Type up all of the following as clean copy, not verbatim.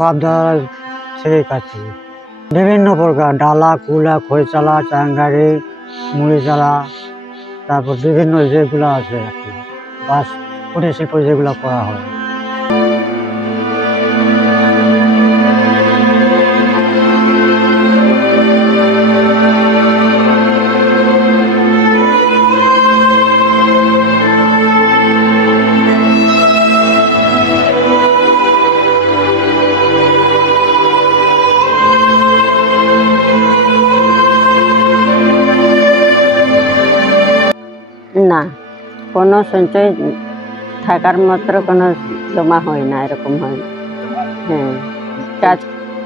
বাপদাদার থেকে কাছে বিভিন্ন প্রকার ডালা কুলা খৈচালা চাঙ্গারি মুড়ি চালা, তারপর বিভিন্ন যেগুলো আছে আর কি বাস কুটির শিল্প যেগুলো করা হয়। না, কোনো সঞ্চয় থাকার মাত্র কোনো জমা হয় না, এরকম হয় না। হ্যাঁ,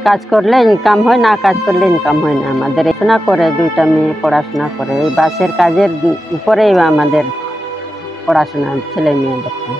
কাজ করলে ইনকাম হয়, না কাজ করলে ইনকাম হয় না। আমাদের পড়াশোনা করে, দুইটা মেয়ে পড়াশোনা করে, এই বাসের কাজের উপরেই আমাদের পড়াশোনা ছেলে মেয়ে দেখে।